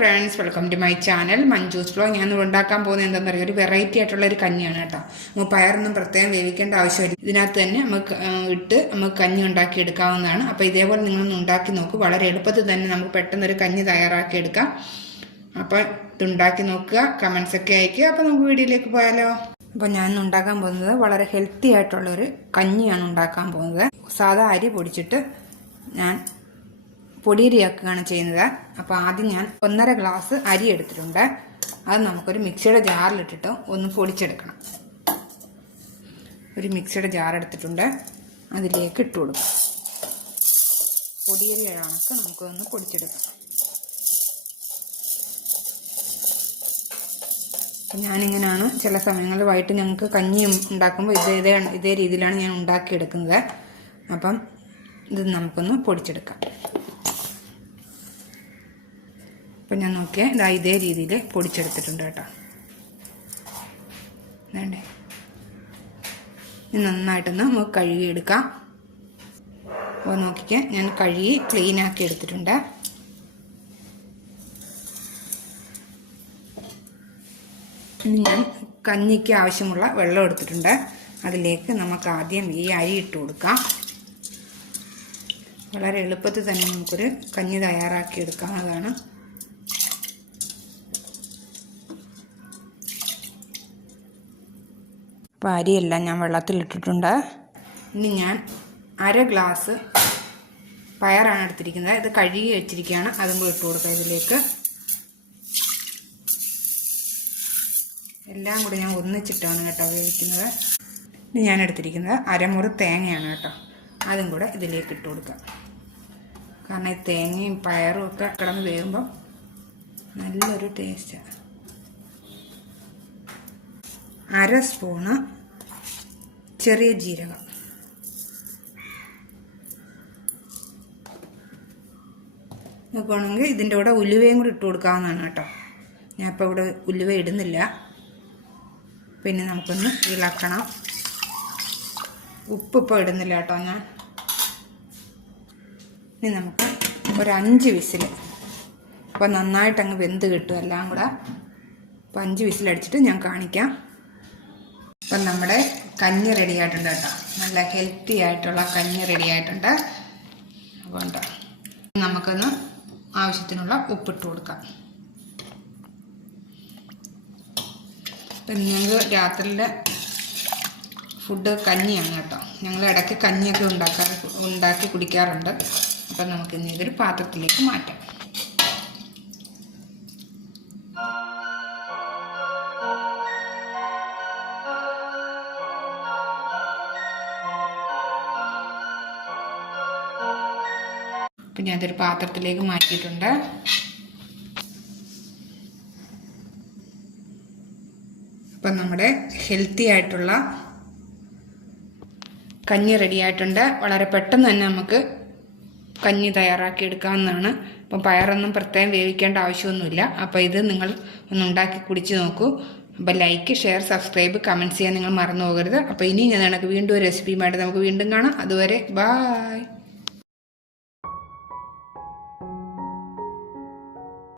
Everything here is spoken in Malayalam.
Friends welcome to my channel Manju's flow ഞാൻ ഉണ്ടാക്കാൻ പോകുന്നത് എന്താണെന്ന് പറയുക ഒരു വെറൈറ്റി ആയിട്ടുള്ള ഒരു കഞ്ഞിയാണ് കേട്ടോ. നമുക്ക് പയറൊന്നും പ്രത്യേകം വേവിക്കേണ്ട ആവശ്യമില്ല. ഇതിനകത്ത് തന്നെ നമുക്ക് ഇട്ട് നമുക്ക് കഞ്ഞി ഉണ്ടാക്കി എടുക്കാവുന്നതാണ് അപ്പോൾ ഇതേപോലെ നിങ്ങളൊന്ന് ഉണ്ടാക്കി നോക്കൂ. വളരെ എളുപ്പത്തിൽ തന്നെ നമുക്ക് പെട്ടെന്ന് ഒരു കഞ്ഞി തയ്യാറാക്കി എടുക്കാം അപ്പോൾ ഇതുണ്ടാക്കി നോക്കുക കമൻസ് ഒക്കെ അയക്കുക. അപ്പോൾ നമുക്ക് വീഡിയോയിലേക്ക് പോയാലോ? അപ്പോൾ ഞാൻ ഉണ്ടാക്കാൻ പോകുന്നത് വളരെ ഹെൽത്തി ആയിട്ടുള്ളൊരു കഞ്ഞിയാണ് ഉണ്ടാക്കാൻ പോകുന്നത്. സാധാ അരി പൊടിച്ചിട്ട് ഞാൻ പൊടിയരിയാക്കുകയാണ് ചെയ്യുന്നത്. അപ്പോൾ ആദ്യം ഞാൻ ഒന്നര ഗ്ലാസ് അരി എടുത്തിട്ടുണ്ട്. അത് നമുക്കൊരു മിക്സിയുടെ ജാറിലിട്ടിട്ട് ഒന്ന് പൊടിച്ചെടുക്കണം. ഒരു മിക്സിയുടെ ജാർ എടുത്തിട്ടുണ്ട്. അതിലേക്ക് ഇട്ട് കൊടുക്കും. പൊടിയരി കണക്ക് നമുക്കൊന്ന് പൊടിച്ചെടുക്കാം. ഞാനിങ്ങനെയാണ് ചില സമയങ്ങളിൽ വൈകിട്ട് ഞങ്ങൾക്ക് കഞ്ഞിയും ഉണ്ടാക്കുമ്പോൾ ഇത് ഇതേ ഇതേ രീതിയിലാണ് ഞാൻ ഉണ്ടാക്കിയെടുക്കുന്നത്. അപ്പം ഇത് നമുക്കൊന്ന് പൊടിച്ചെടുക്കാം. അപ്പം ഞാൻ നോക്കിയാൽ ഇതാ ഇതേ രീതിയിൽ പൊടിച്ചെടുത്തിട്ടുണ്ട് കേട്ടോ. വേണ്ടേ നന്നായിട്ടൊന്ന് നമുക്ക് കഴുകിയെടുക്കാം. അപ്പോൾ നോക്കിക്കാൻ ഞാൻ കഴുകി ക്ലീൻ ആക്കി എടുത്തിട്ടുണ്ട്. ഇനി ഞാൻ കഞ്ഞിക്ക് ആവശ്യമുള്ള വെള്ളം എടുത്തിട്ടുണ്ട്. അതിലേക്ക് നമുക്ക് ആദ്യം ഈ അരി ഇട്ട് കൊടുക്കാം. വളരെ എളുപ്പത്തിൽ തന്നെ നമുക്കൊരു കഞ്ഞി തയ്യാറാക്കി എടുക്കാവുന്നതാണ് അപ്പോൾ അരിയെല്ലാം ഞാൻ വെള്ളത്തിലിട്ടിട്ടുണ്ട്. ഇനി ഞാൻ അര ഗ്ലാസ് പയറാണ് എടുത്തിരിക്കുന്നത്. ഇത് കഴുകി വെച്ചിരിക്കുകയാണ്. അതും ഇട്ട് കൊടുക്കാം ഇതിലേക്ക്. എല്ലാം കൂടി ഞാൻ ഒന്നിച്ചിട്ടാണ് കേട്ടോ ഉപയോഗിക്കുന്നത് ഇനി ഞാൻ എടുത്തിരിക്കുന്നത് അരമുറി തേങ്ങയാണ് കേട്ടോ. അതും കൂടെ ഇതിലേക്ക് ഇട്ട് കൊടുക്കുക കാരണം ഈ തേങ്ങയും പയറും ഒക്കെ കിടന്ന് വേകുമ്പോൾ നല്ലൊരു ടേസ്റ്റാണ് അര സ്പൂണ് ചെറിയ ജീരകം. നോക്കുകയാണെങ്കിൽ ഇതിന്റെ കൂടെ ഉലുവയും കൂടി ഇട്ട് കൊടുക്കാവുന്നതാണ് കേട്ടോ. ഞാൻ ഇപ്പോൾ ഇവിടെ ഉലുവ ഇടുന്നില്ല. പിന്നെ നമുക്കൊന്ന് ഇളക്കണം. ഉപ്പ് ഇപ്പോൾ ഇടുന്നില്ല കേട്ടോ ഞാൻ. ഇനി നമുക്ക് ഒരു അഞ്ച് വിസിൽ. അപ്പോൾ നന്നായിട്ട് അങ്ങ് വെന്ത് കിട്ടും. എല്ലാം കൂടെ. അപ്പോൾ അഞ്ച് വിസിലടിച്ചിട്ട് ഞാൻ കാണിക്കാം. അപ്പം നമ്മുടെ കഞ്ഞി റെഡി ആയിട്ടുണ്ട് കേട്ടോ. നല്ല ഹെൽത്തി ആയിട്ടുള്ള കഞ്ഞി റെഡി ആയിട്ടുണ്ട്. അതുകൊണ്ട് നമുക്കൊന്ന് ആവശ്യത്തിനുള്ള ഉപ്പിട്ട് കൊടുക്കാം. ഇപ്പം ഞങ്ങൾ രാത്രിയിലെ ഫുഡ് കഞ്ഞിയാണ് കേട്ടോ. ഞങ്ങൾ ഇടയ്ക്ക് കഞ്ഞിയൊക്കെ ഉണ്ടാക്കാറ് ഉണ്ടാക്കി കുടിക്കാറുണ്ട്. അപ്പം നമുക്കിന്ന് ഇതൊരു പാത്രത്തിലേക്ക് മാറ്റാം. അപ്പം ഞാനതൊരു പാത്രത്തിലേക്ക് മാറ്റിയിട്ടുണ്ട്. അപ്പം നമ്മുടെ ഹെൽത്തി ആയിട്ടുള്ള കഞ്ഞി റെഡി ആയിട്ടുണ്ട്. വളരെ പെട്ടെന്ന് തന്നെ നമുക്ക് കഞ്ഞി തയ്യാറാക്കി എടുക്കാവുന്നതാണ്. അപ്പം പയറൊന്നും പ്രത്യേകം വേവിക്കേണ്ട ആവശ്യമൊന്നുമില്ല. അപ്പോൾ ഇത് നിങ്ങൾ ഒന്ന് ഉണ്ടാക്കി കുടിച്ച് നോക്കൂ. അപ്പോൾ ലൈക്ക് ഷെയർ സബ്സ്ക്രൈബ് കമന്റ്സ് ചെയ്യാൻ നിങ്ങൾ മറന്നു പോകരുത്. അപ്പോൾ ഇനി ഞാൻ നിനക്ക് വീണ്ടും ഒരു റെസിപ്പിയുമായിട്ട് നമുക്ക് വീണ്ടും കാണാം. അതുവരെ ബായ്